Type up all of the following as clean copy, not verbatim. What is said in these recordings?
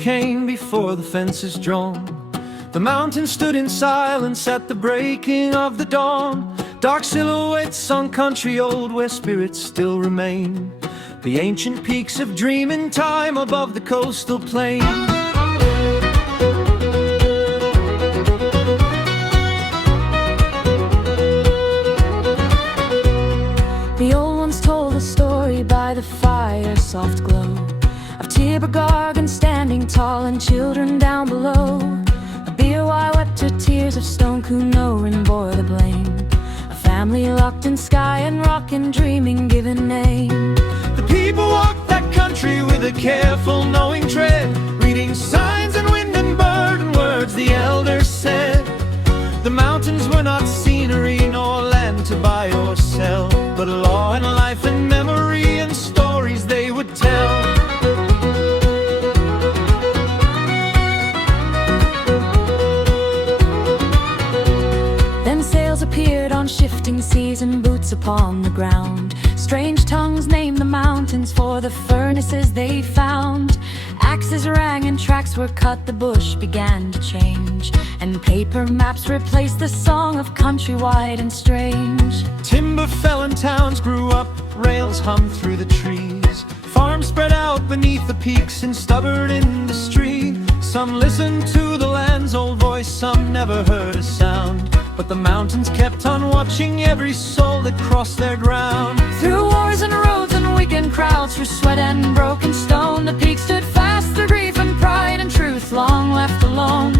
Sugarcane before the fence is drawn. The mountain stood in silence at the breaking of the dawn. Dark silhouettes on country old where spirits still remain. The ancient peaks of dreaming time above the coastal plain. The old ones told a story by the fire's soft glow, of Tibergargan standing tall and children down below. A Beerwai wept her tears of stone, Cunoran bore the blame. A family locked in sky and rock and dreaming given name. The people walked that country with a careful knowing tread, reading signs and wind and bird and words the elders said. The mountains were not scenery nor land to buy or sell, but a law and life and memory and stories they would tell. Then sails appeared on shifting seas and boots upon the ground. Strange tongues named the mountains for the furnaces they found. Axes rang and tracks were cut, the bush began to change, and paper maps replaced the song of country wide and strange. Timber fell and towns grew up, rails hummed through the trees. Farms spread out beneath the peaks in stubborn industry. Some listened to the land's old voice, some never heard a sound, but the mountains kept on watching every soul that crossed their ground. Through wars and roads and weekend crowds, through sweat and broken stone, the peaks stood fast through grief and pride and truth long left alone.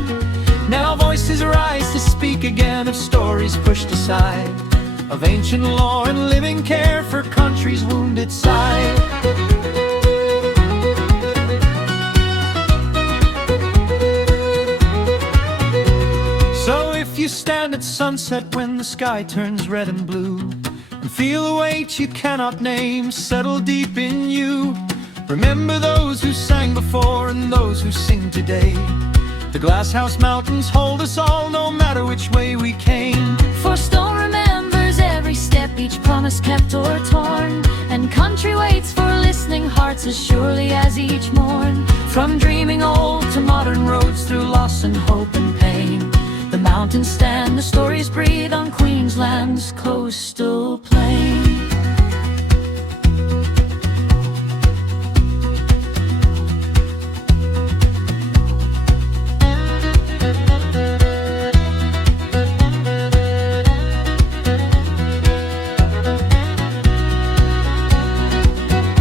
Now voices rise to speak again of stories pushed aside, of ancient lore and living care for country's wounded side. So if you stand at sunset when the sky turns red and blue, and feel a weight you cannot name settle deep in you, remember those who sang before and those who sing today. The Glasshouse Mountains hold us all, no matter which way we came. For stone remembers every step, each promise kept or torn, and country waits for listening hearts as surely as each morn. From dreaming old to modern roads, through loss and hope and pain, the mountains stand, the stories breathe on Queensland's coastal plain. So if you stand at sunset when the sky turns red and blue, and feel a weight you cannot name settle deep in you, remember those who sang before and those who sing today.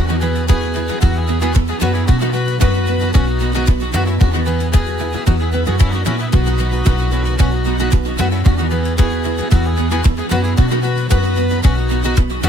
The Glasshouse Mountains hold us all, no matter which way we came. For stone remembers every step, each promise kept or torn, and country waits for listening hearts as surely as each morn. From dreaming old to modern roads, through loss and hope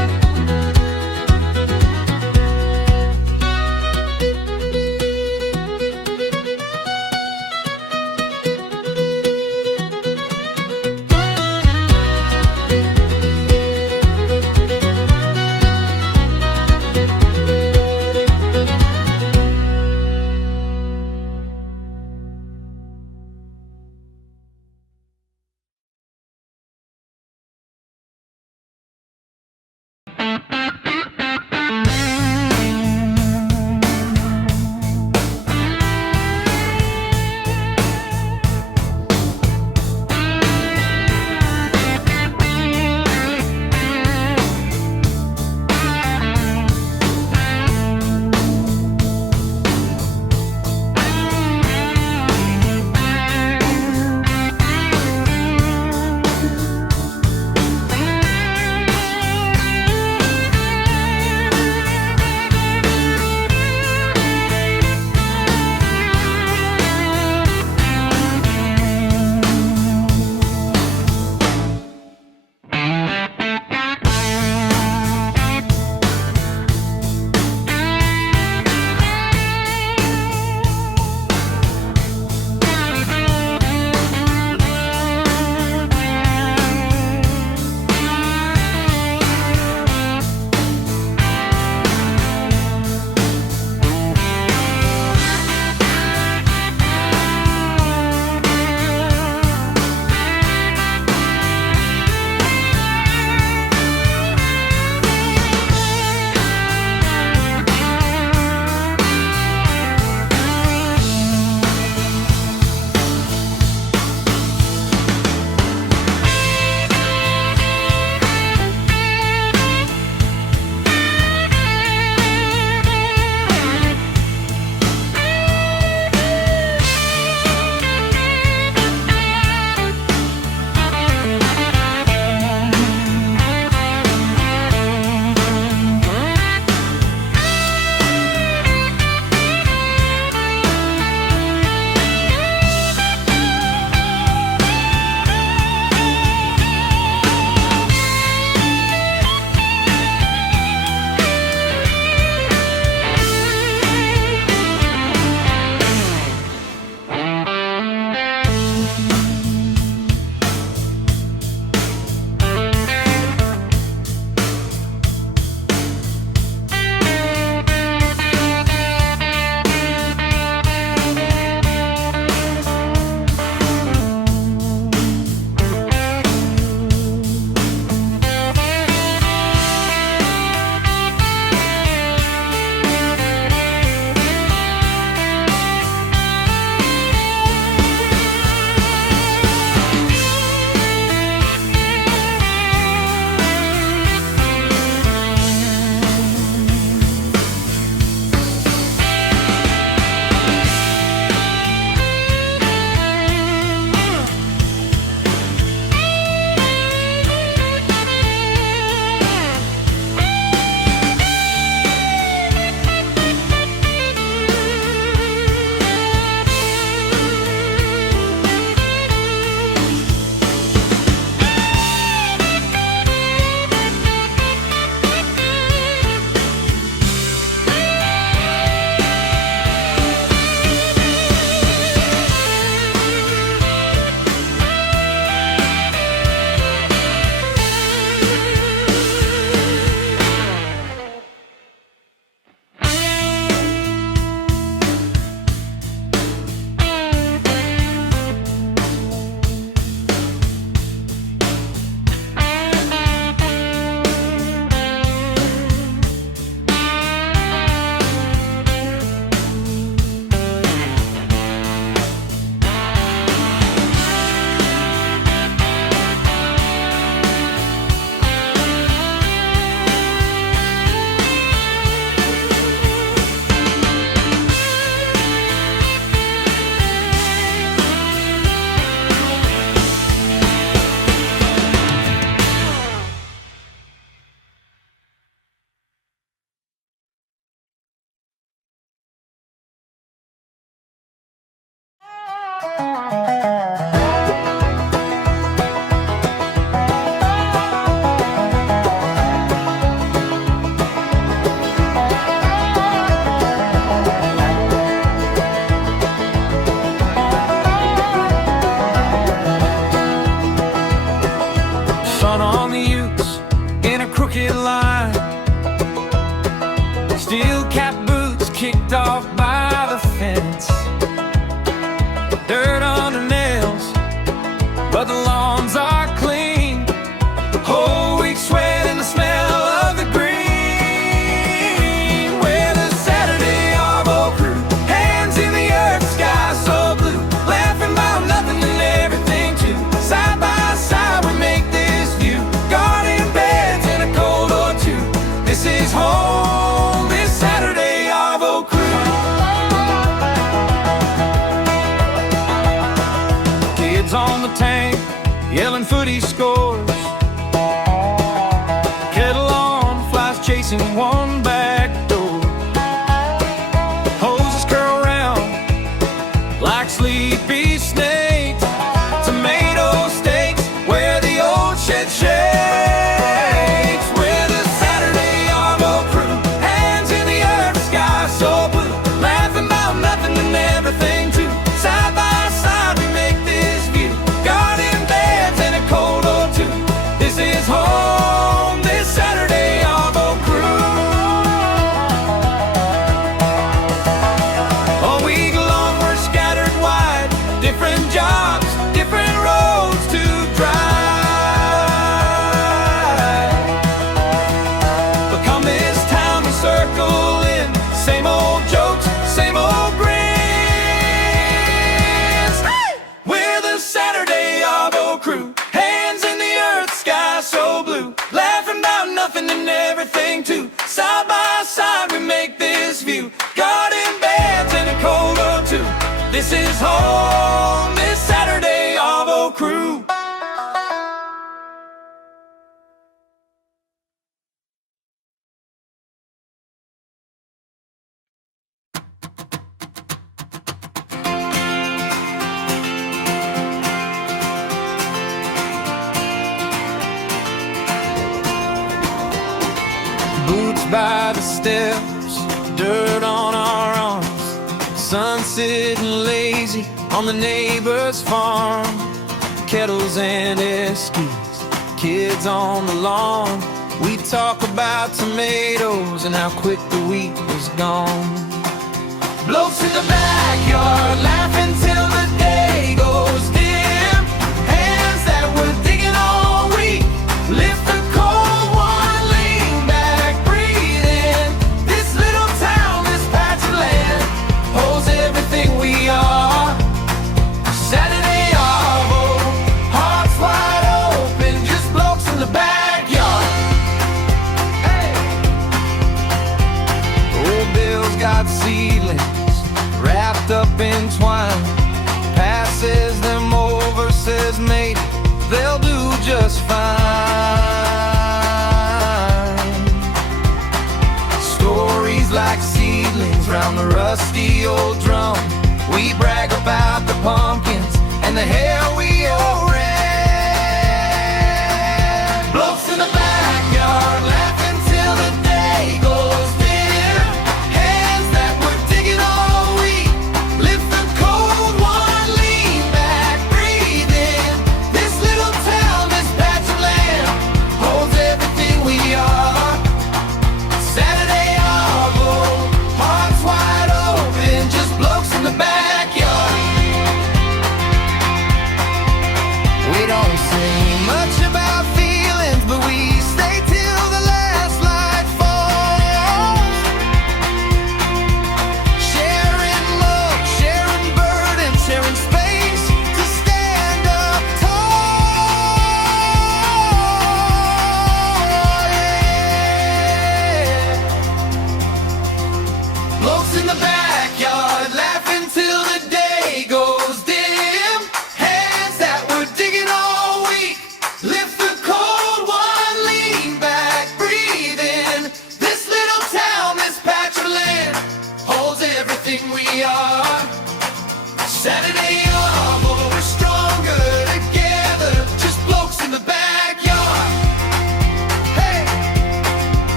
and pain, the mountains stand, the stories breathe on Queensland's coastal plain. but the lawns are clean. The whole week sweat and the smell of the green. We're the Saturday Arvo crew, hands in the earth, sky so blue, laughing about nothing and everything too. Side by side we make this view, garden beds and a cold or two. This is home, this Saturday Arvo crew. Kids on the tank, yelling footy scores. Kettle on, flies chasing one back door. Hoses curl round like sleepy snakes. Tomato steaks where the old shed shakes. We're the Saturday Arvo crew, hands in the earth, sky so blue, laughing about nothing and everything too. Side by side we make this view, garden beds and a cold or two. This is home, this Saturday Arvo crew. All week long we're scattered wide, different jobs, different roads to drive. But come this time we circle in, same old jokes, same old grins. We're the Saturday Arvo crew, hands in the earth, sky so blue, laughing about nothing and everything too. Side by side we make this view, garden beds and a cold or two. This is home, this Saturday Arvo crew. Boots by the steps, dirt on our arms, sun sitting lazy on the neighbor's farm. Kettles and eskies, kids on the lawn. We talk about tomatoes and how quick the wheat was gone. Blokes in the backyard laughing till the day goes dim. Hands that were digging all week lift the cold one, lean back, breathe in. This little town, this patch of land holds everything we are. Saturday Arvo, hearts wide open, just blokes in the backyard. Hey. Old Bill's got seedlings wrapped up in twine, passes them over, says mate, they'll do just fine. Stories like seedlings round the rusty old drum. We brag about the pumpkins and the hair we all ran. Blokes in the backyard laughing till the day goes dim. Hands that were digging all week lift the cold one, lean back, breathe in. This little town, this patch of land holds everything we are. Saturday Arvo, hearts wide open, just blokes in the backyard.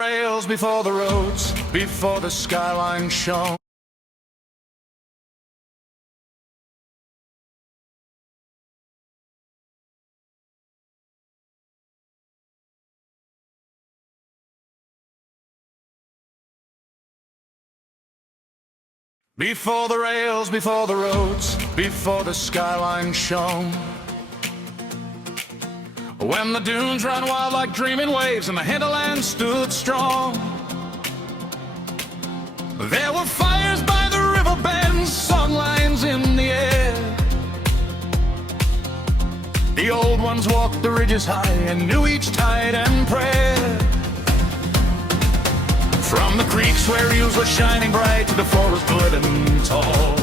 Rails before the roads, before the skyline shone. Before the rails, before the roads, before the skyline shone. When the dunes ran wild like dreaming waves and the hinterland stood strong. There were fires by the river bends, songlines in the air. The old ones walked the ridges high and knew each tide and prayer. From the creeks where eels were shining bright to the forest glittering tall,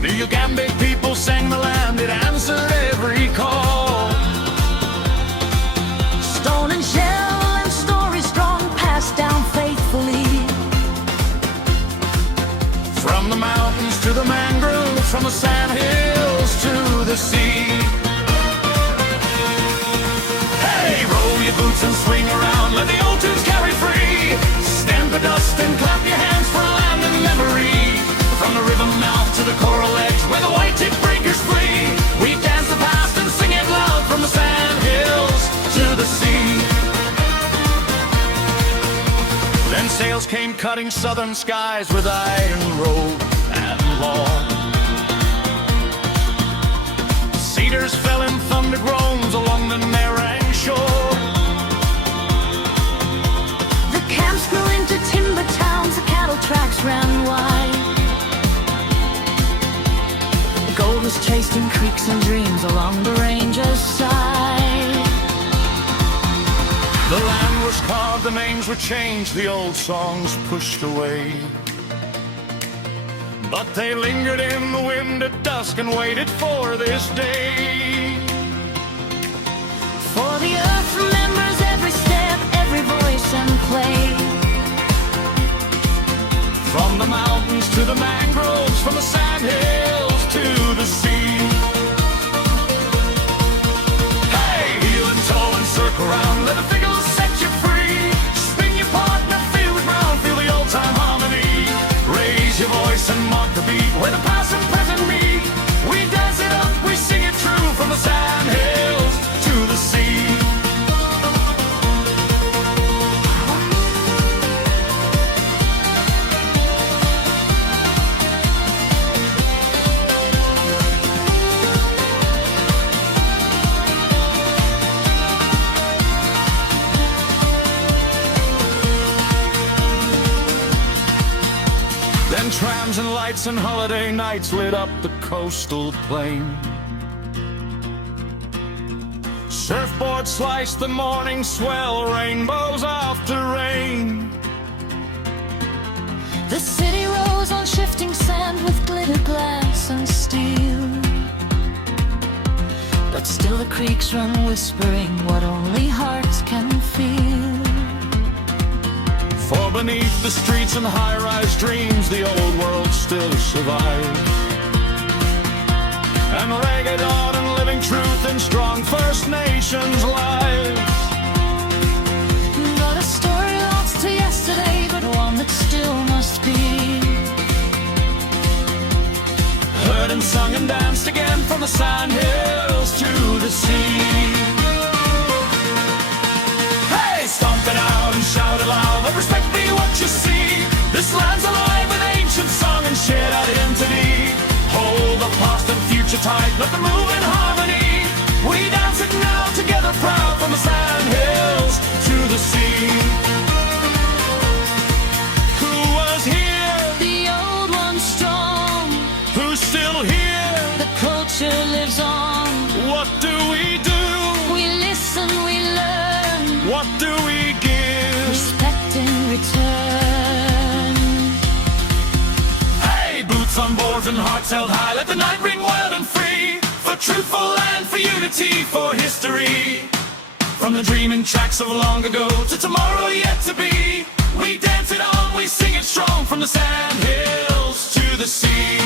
the Ugambic people sang the land, it answered every call. Stone and shell and story strong, passed down faithfully. From the mountains to the mangroves, from the sandhills to the sea. Hey, roll your boots and swing around, let the old tunes carry free. Stamp the dust and clap your hands for a land in memory. From the river mouth to the coral edge, where the white-tip breakers flee, we dance the past and sing it loud. From the sandhills to the sea. Then sails came cutting southern skies with iron rope and law. Cedars fell in thunder groans along the Nerang shore. The camps grew into timber towns, the cattle tracks ran wide. Gold was chased in creeks and dreams along the range's side. The land was carved, the names were changed, the old songs pushed away. But they lingered in the wind at dusk and waited for this day. For the earth remembers every step, every voice and play. From the mountains to the mangroves, from the sandhills to the sea. Hey, heel and toe and circle round, let the fiddles set you free. Spin your partner, feel the ground, feel the old time harmony. Raise your voice and mark the beat, where the past and present meet. We dance it up, we sing it true, from the sandhills to the sea. Then trams and lights and holiday nights lit up the coastal plain. Surfboards sliced the morning swell, rainbows after rain. The city rose on shifting sand with glitter, glass and steel. But still the creeks run whispering what only hearts can feel. For beneath the streets and high-rise dreams, the old world still survives. And ragged art and living truth in strong First Nations lives. Not a story lost to yesterday, but one that still must be Heard and sung and danced again, from the sandhills to the sea. Hey, stomp it out and shout aloud, let respect be what you see. This land's alive with ancient song and shared identity. Hold the past and future tight, let them move in harmony. We dance it now together proud, from the sandhills to the sea. Who was here? the old one strong. Who's still here? The culture lives on. What do we do? We listen, we learn, What do we give? respect in return. Hey, boots on boards and hearts held high, let the night ring wild and free. For truthful land, for unity, for history. From the dreaming tracks of long ago to tomorrow yet to be. We dance it on, we sing it strong, from the sandhills to the sea.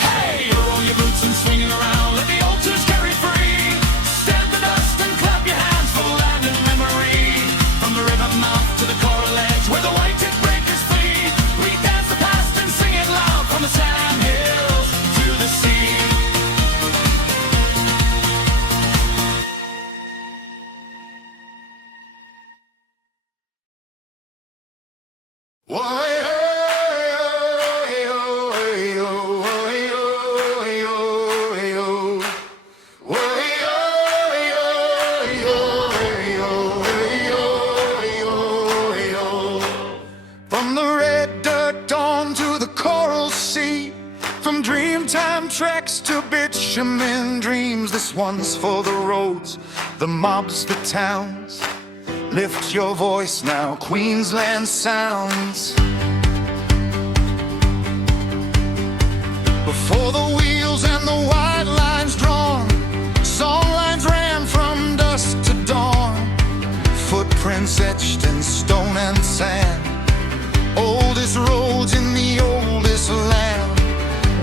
Hey, roll your boots and swinging around, let the old tunes carry free. Stamp the dust and clap dreams, this one's for the roads, the mobs, the towns. Lift your voice now, Queensland sounds. Before the wheels and the white lines drawn, song lines ran from dusk to dawn. Footprints etched in stone and sand, oldest roads in the oldest land.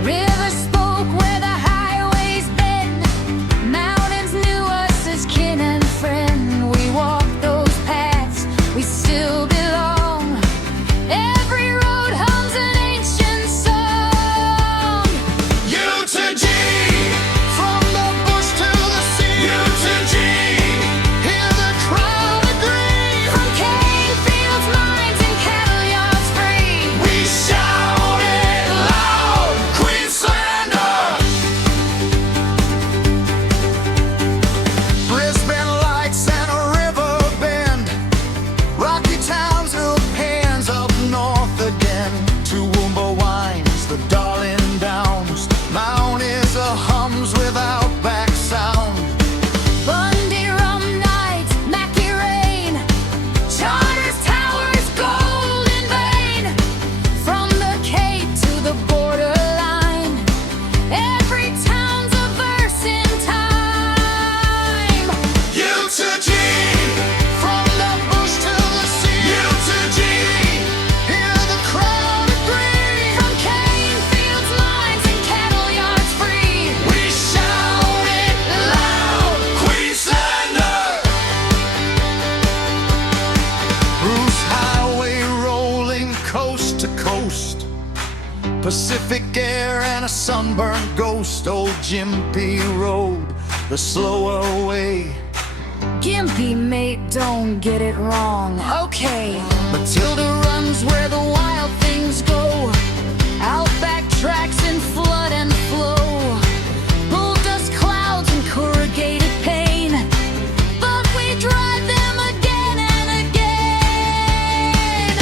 Rivers spoke where the highways bend, mountains knew us as kin and friend. We walked those paths, we still belong. Every road hums an ancient song. U to G, from the bush to the sea. U to G, hear the crowd agree. From cane fields, mines, and cattle yards free, We shout it loud, Queenslander. Brisbane lights and a river bend, rocky towns who pans up north again. Toowoomba winds, the Darling Downs, Mount Isa hums without back sound. Bundy rum nights, Mackie rain, Charters towers, gold in vein. From the Cape to the borderline, every town's a verse in time. U to G, from the bush to the sea. U to G, hear the crowd agree. From cane fields, mines, and cattle yards free, We shout it loud, Queenslander. Bruce Highway rolling coast to coast, Pacific air and a sunburned ghost. Old Gympie Road, the slower way. Gimpy, mate, don't get it wrong. Okay. Matilda Runs where the wild things go, outback tracks in flood and flow, bull dust clouds and corrugated pain, but we drive them again and again.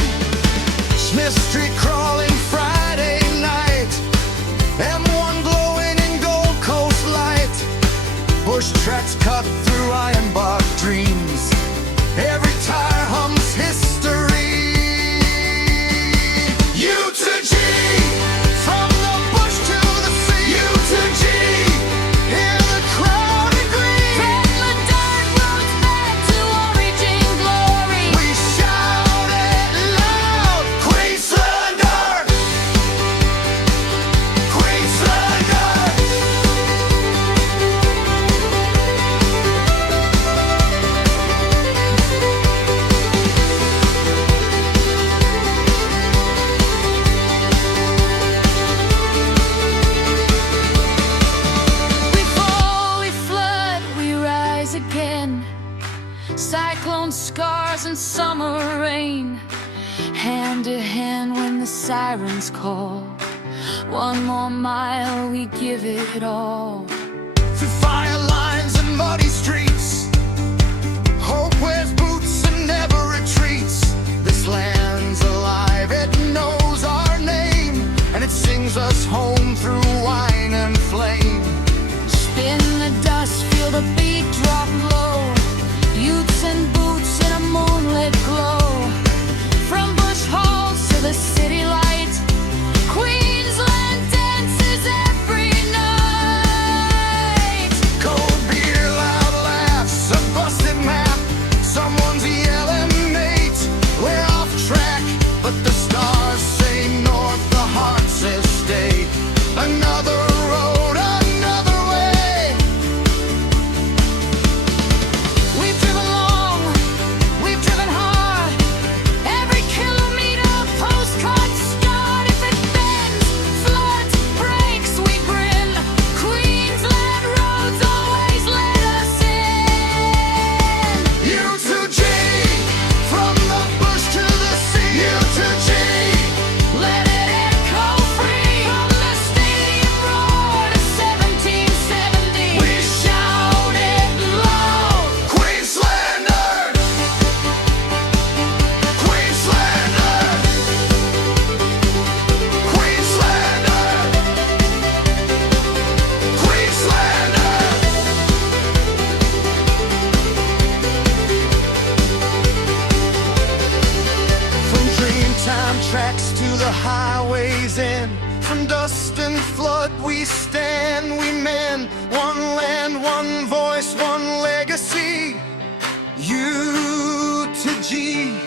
Smith Street crawling Friday night, M1 glowing in Gold Coast light. Bush tracks cut through ironbark dreams, every tire hums history. U to G, from the bush to the sea. U to G, hear the crowd agree. From the dark roads back to origin glory, We shout it loud, Queenslander. Queenslander. we fall, we flood, we rise again. Cyclone scars and summer rain, hand to hand when the sirens call. One more mile, we give it all. Through fire lines and muddy streets, hope wears boots and never retreats. This land's alive, it knows our name, and it sings us home through wine and flame. Spin the dust, feel the beat drop low. Youths and boots in a moonlit glow. From bush halls to the city light, Queensland dances every night. Cold beer, loud laughs, a busted map. Someone's yelling, mate, we're off track. But the stars say north, the heart says stay. Another road, another way. We've driven long, we've driven hard, every kilometer postcards blood we stand, we men. One land, one voice, one legacy. U to G.